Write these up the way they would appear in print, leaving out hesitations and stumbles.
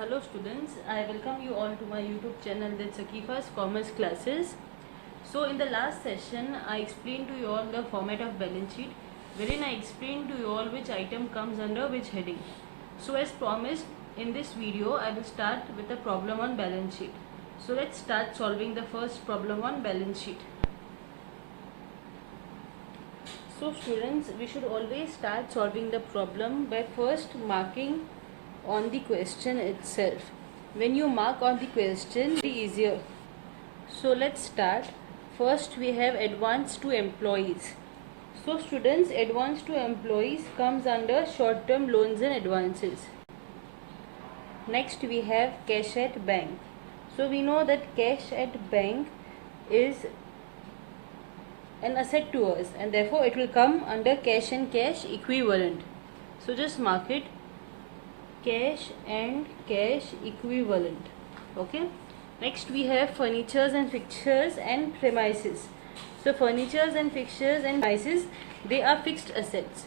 Hello students, I welcome you all to my YouTube channel, that's Sakifa's Commerce Classes. So in the last session I explained to you all the format of balance sheet, wherein I explained to you all which item comes under which heading. So as promised, in this video I will start with a problem on balance sheet. So let's start solving the first problem on balance sheet. So students, we should always start solving the problem by first marking on the question itself. When you mark on the question, it will be easier. So let's start. First we have advance to employees. So students, advance to employees comes under short term loans and advances. Next we have cash at bank. So we know that cash at bank is an asset to us, and therefore it will come under cash and cash equivalent. So just mark it, cash and cash equivalent. Okay. Next we have furnitures and fixtures and premises. So furnitures and fixtures and premises, they are fixed assets.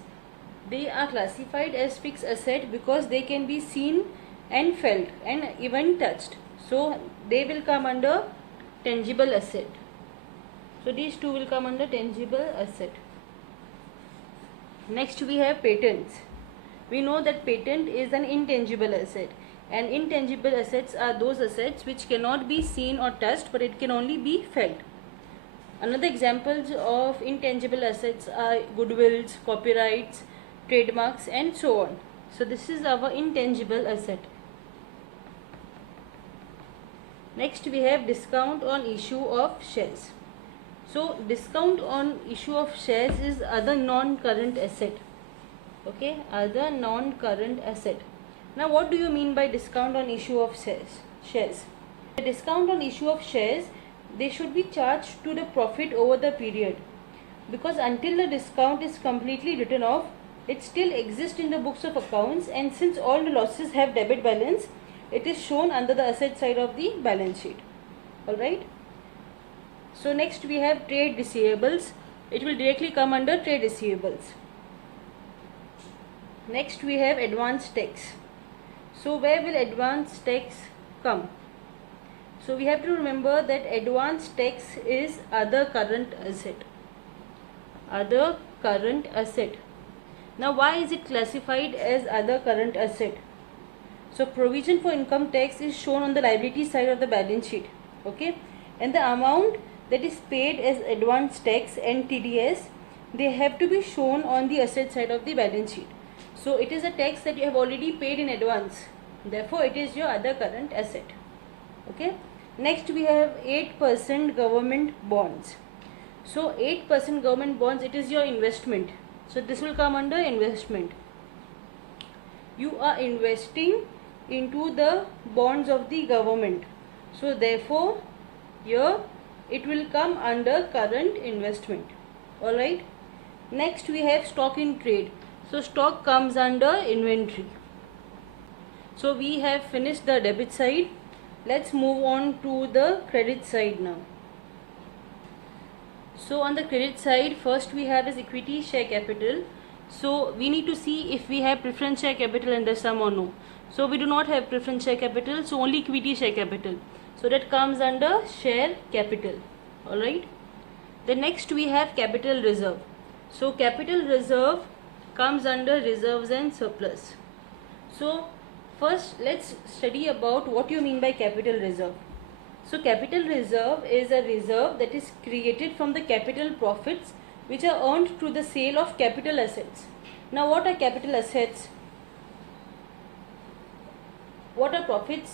They are classified as fixed asset because they can be seen and felt and even touched. So they will come under tangible asset. So these two will come under tangible asset. Next we have patents. We know that patent is an intangible asset, and intangible assets are those assets which cannot be seen or touched, but it can only be felt. Another examples of intangible assets are goodwills, copyrights, trademarks and so on. So this is our intangible asset. Next we have discount on issue of shares. So discount on issue of shares is other non-current asset. Okay, other non-current asset. Now what do you mean by discount on issue of shares? The discount on issue of shares, they should be charged to the profit over the period, because until the discount is completely written off, it still exists in the books of accounts, and since all the losses have debit balance, it is shown under the asset side of the balance sheet. Alright. So next we have trade receivables. It will directly come under trade receivables. Next we have advance tax. So where will advance tax come? So we have to remember that advance tax is other current asset. Other current asset. Now why is it classified as other current asset? So provision for income tax is shown on the liability side of the balance sheet. Okay, and the amount that is paid as advance tax and TDS, they have to be shown on the asset side of the balance sheet. So it is a tax that you have already paid in advance, therefore it is your other current asset. Okay. Next we have 8% government bonds. So 8% government bonds, it is your investment. So this will come under investment. You are investing into the bonds of the government. So therefore here it will come under current investment. Alright. Next we have stock in trade. So stock comes under inventory. So we have finished the debit side. Let's move on to the credit side now. So on the credit side, first we have is equity share capital. So we need to see if we have preference share capital under sum or no. So we do not have preference share capital, so only equity share capital. So that comes under share capital. Alright. The next we have capital reserve. So capital reserve comes under reserves and surplus. So first let's study about what you mean by capital reserve. So capital reserve is a reserve that is created from the capital profits which are earned through the sale of capital assets. Now what are capital assets? What are profits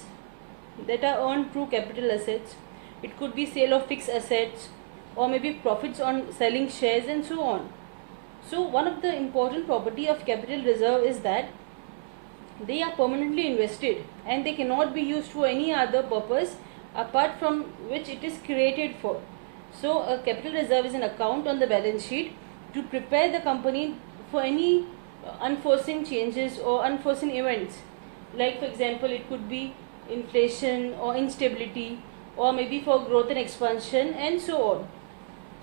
that are earned through capital assets? It could be sale of fixed assets, or maybe profits on selling shares and so on. So one of the important property of capital reserve is that they are permanently invested and they cannot be used for any other purpose apart from which it is created for. So a capital reserve is an account on the balance sheet to prepare the company for any unforeseen changes or unforeseen events. Like for example, it could be inflation or instability, or maybe for growth and expansion and so on.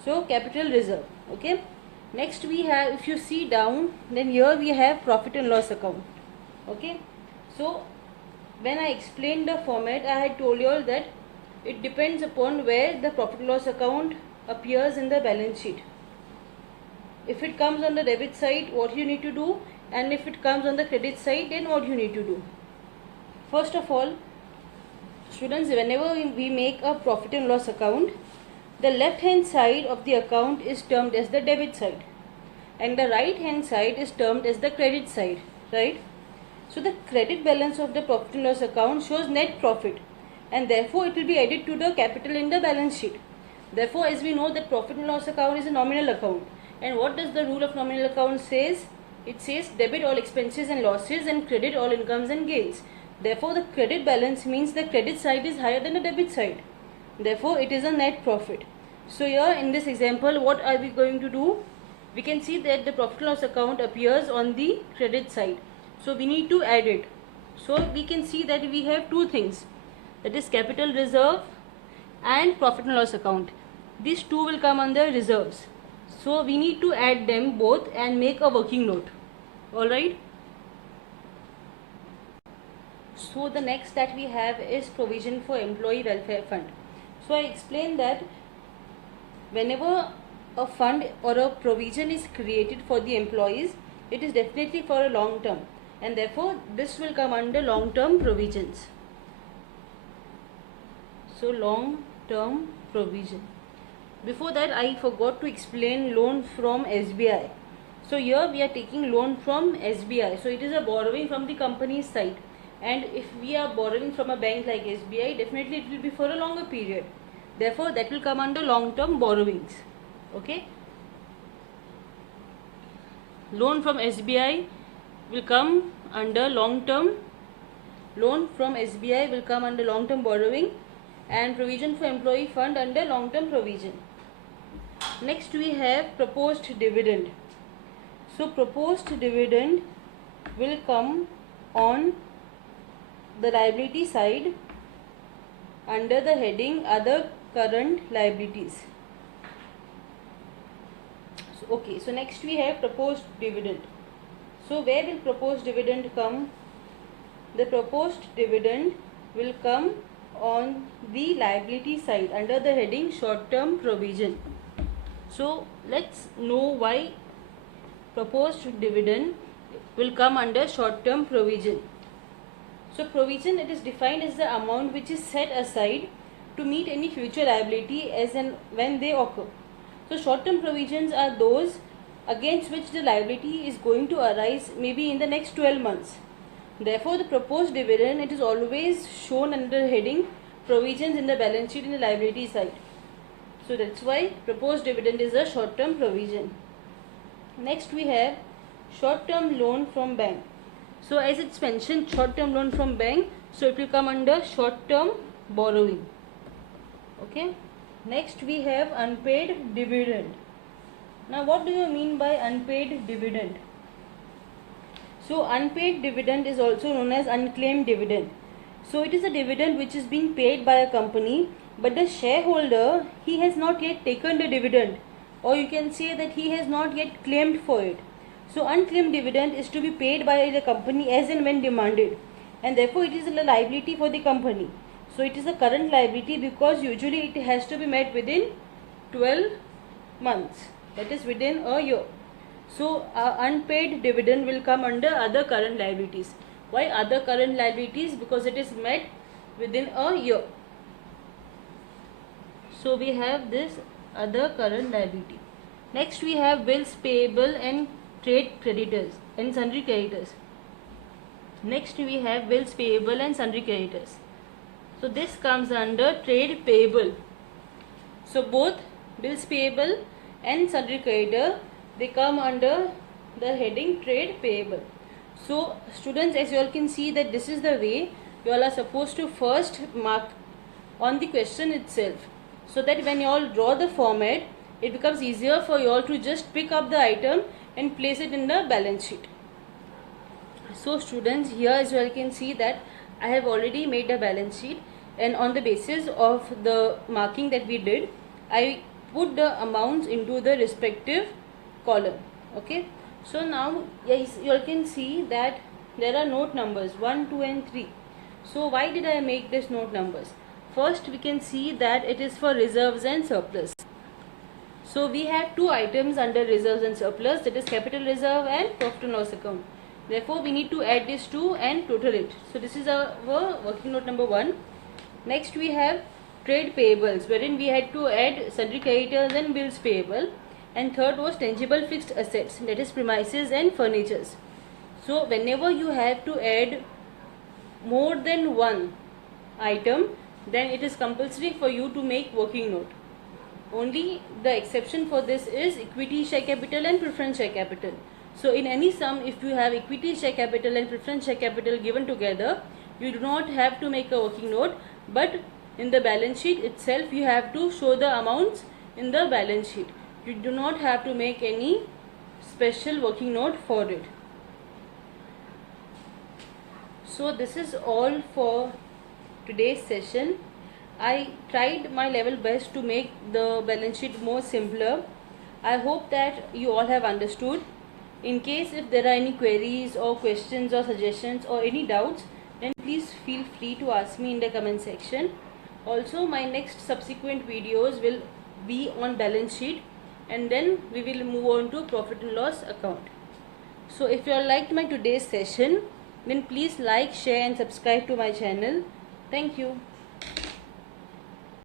So capital reserve. Okay. Next we have, if you see down, then here we have profit and loss account. Okay. So when I explained the format, I had told you all that it depends upon where the profit and loss account appears in the balance sheet. If it comes on the debit side, what you need to do, and if it comes on the credit side, then what you need to do. First of all, students, whenever we make a profit and loss account, the left hand side of the account is termed as the debit side and the right hand side is termed as the credit side, right? So the credit balance of the profit and loss account shows net profit, and therefore it will be added to the capital in the balance sheet. Therefore, as we know that profit and loss account is a nominal account, and what does the rule of nominal account says? It says debit all expenses and losses and credit all incomes and gains. Therefore, the credit balance means the credit side is higher than the debit side. Therefore, it is a net profit. So here in this example, what are we going to do? We can see that the profit and loss account appears on the credit side. So we need to add it. So we can see that we have two things, that is capital reserve and profit and loss account. These two will come under reserves. So we need to add them both and make a working note. Alright. So the next that we have is provision for employee welfare fund. So I explained that whenever a fund or a provision is created for the employees, it is definitely for a long term, and therefore this will come under long term provisions. So long term provision. Before that, I forgot to explain loan from SBI. So here we are taking loan from SBI. So it is a borrowing from the company's side, and if we are borrowing from a bank like SBI, definitely it will be for a longer period. Therefore, that will come under long term borrowings. Okay. Loan from SBI will come under long term. Loan from SBI will come under long term borrowing, and provision for employee fund under long term provision. Next we have proposed dividend. So proposed dividend will come on the liability side under the heading other current liabilities. So next we have proposed dividend. So where will proposed dividend come? The proposed dividend will come on the liability side under the heading short term provision. So let's know why proposed dividend will come under short term provision. So provision, it is defined as the amount which is set aside to meet any future liability as and when they occur. So short term provisions are those against which the liability is going to arise maybe in the next 12 months. Therefore, the proposed dividend, it is always shown under heading provisions in the balance sheet in the liability side. So that's why proposed dividend is a short term provision. Next we have short term loan from bank. So as it's mentioned, short term loan from bank, so it will come under short term borrowing. Okay. Next we have unpaid dividend. Now what do you mean by unpaid dividend? So unpaid dividend is also known as unclaimed dividend. So it is a dividend which is being paid by a company, but the shareholder, he has not yet taken the dividend, or you can say that he has not yet claimed for it. So unclaimed dividend is to be paid by the company as and when demanded, and therefore it is a liability for the company. So it is a current liability because usually it has to be met within 12 months, that is within a year. So unpaid dividend will come under other current liabilities. Why other current liabilities? Because it is met within a year. So we have this other current liability. Next we have bills payable and trade creditors and sundry creditors. Next we have bills payable and sundry creditors. So this comes under trade payable. So both bills payable and sundry creditor, they come under the heading trade payable. So students, as you all can see that this is the way you all are supposed to first mark on the question itself, so that when you all draw the format, it becomes easier for you all to just pick up the item and place it in the balance sheet. So students, here as you all can see that I have already made a balance sheet, and on the basis of the marking that we did, I put the amounts into the respective column. Okay. So now yes, you all can see that there are note numbers 1, 2 and 3. So why did I make this note numbers? First we can see that it is for reserves and surplus. So we have two items under reserves and surplus, that is capital reserve and profit and loss account. Therefore we need to add these two and total it. So this is our working note number 1. Next we have trade payables, wherein we had to add sundry creditors and bills payable. And third was tangible fixed assets, that is premises and furnitures. So whenever you have to add more than one item, then it is compulsory for you to make working note. Only the exception for this is equity share capital and preference share capital. So in any sum, if you have equity share capital and preference share capital given together, you do not have to make a working note, but in the balance sheet itself you have to show the amounts in the balance sheet. You do not have to make any special working note for it. So this is all for today's session. I tried my level best to make the balance sheet more simpler. I hope that you all have understood. In case if there are any queries or questions or suggestions or any doubts, then please feel free to ask me in the comment section. Also, my next subsequent videos will be on balance sheet, and then we will move on to profit and loss account. So if you all liked my today's session, then please like, share and subscribe to my channel. Thank you.